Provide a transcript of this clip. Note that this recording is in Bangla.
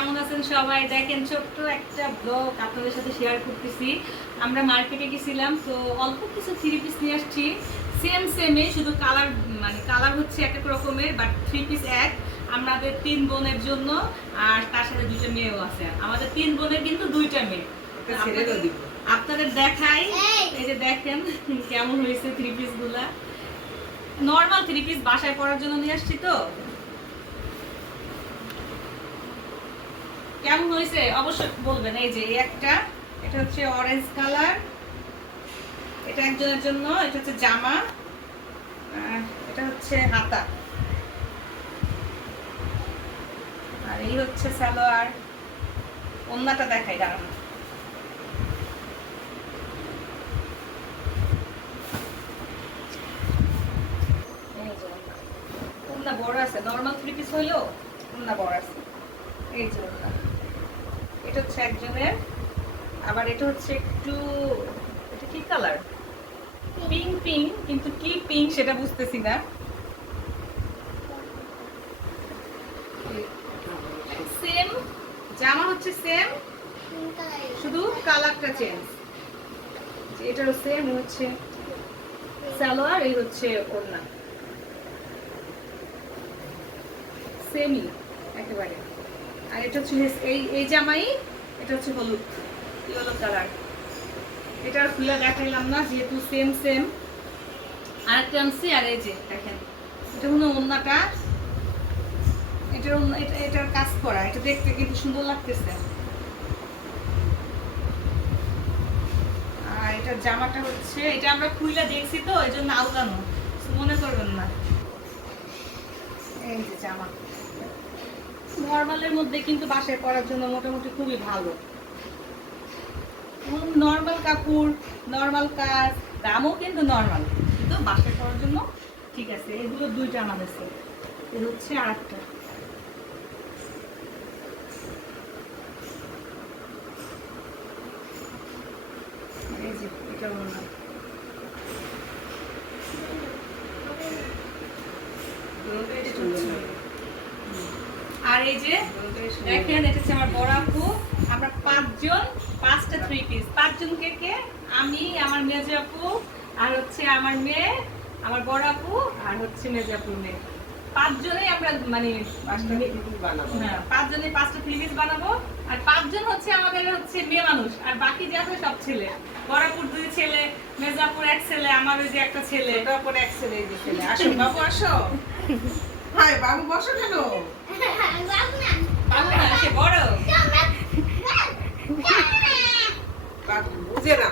কেমন আছেন সবাই? দেখেন ছোট্ট একটা ব্লগ আপনাদের সাথে শেয়ার করতেছি। আমরা মার্কেটে গেছিলাম, তো অল্প কিছু থ্রি পিস নিয়ে আসছি। সেমে শুধু কালার, মানে কালার হচ্ছে এক এক রকমের, বাট থ্রি পিস এক। আমাদের 3 বোনের জন্য, আর তার সাথে 2টা মেয়েও আছে। আমাদের 3 বোনের কিন্তু 2টা মেয়ে। আপনাদের দেখাই, এই যে দেখেন কেমন হয়েছে থ্রি পিস গুলা। নর্মাল থ্রি পিস বাসায় পরার জন্য নিয়ে আসছি। তো কেমন হয়েছে অবশ্যই বলবেন। এই যে একটা, এটা হচ্ছে অরেঞ্জ কালার, এটা একজনের জন্য, এটা হচ্ছে জামা, এটা হচ্ছে হাতা, আর এই হচ্ছে সালোয়ার। ওন্নাটা দেখাই দাঁড়ানো। ওন্না বড় আছে, নর্মাল থ্রি পিস হইলেও ওন্না বড় আছে। এই যে ওন্না, এটা হচ্ছে একজনের। আবার এটা হচ্ছে একটু, এটা কি কালার? পিঙ্ক, কিন্তু কি পিঙ্ক সেটা বুঝতেছি না। সেম জামা হচ্ছে সেম, শুধু কালারটা চেঞ্জ। এটারও সেম হচ্ছে সালোয়ার, এই হচ্ছে ওড়না, সেমই একেবারে। আর এটা হচ্ছে এই জামাই, এটা হচ্ছে হলুদ, ইয়েলো কালার। এটা আর খুলে দেখাইলাম না যেহেতু সেম। আরেকটা আনছি, আর এই যে দেখেন এটা মনে হয় ওড়নাটা, এটার কাজ করা, এটা দেখতে কিন্তু সুন্দর লাগতেছে। আর এটার জামাটা হচ্ছে, এটা আমরা খুইলা দেখছি তো এই জন্য আউলানো, মনে করবেন না। এই যে জামা নর্মালের মধ্যে কিন্তু বাসায় পরার জন্য মোটামুটি খুবই ভালো। নর্মাল কাপড়, নর্মাল কাজ, দামও কিন্তু নর্মাল, কিন্তু বাসায় পরার জন্য ঠিক আছে। এগুলো 2টা আমাদের, এই হচ্ছে আরেকটা। এই যে এটা ওড়না। আর এই যে দেখেন, এটা হচ্ছে আমার বড় আপু। আমরা 5 জন, 5টা থ্রি পিস। 5 জন কে? আমি, আমার মেজো আপু, আর হচ্ছে আমার মেয়ে, আমার বড় আপু, আর হচ্ছে মেজো আপুর মেয়ে। 5 জনেই আমরা মানে 5টা থ্রি পিস বানাবো। হ্যাঁ, 5 জনেই 5টা থ্রি পিস বানাবো। আর 5 জন হচ্ছে আমাদের হচ্ছে মেয়ে মানুষ, আর বাকি যে আছে সব ছেলে। বড় আপুর 2 ছেলে, মেজো আপুর 1 ছেলে, আমার ওই যে একটা ছেলে, ছোট আপুর 1 ছেলে। এই যে ছেলে। আসো বাবু আসো। হাই বাবু, বসো কেন? বাবু না, সে বড়। বাবু বুঝে না,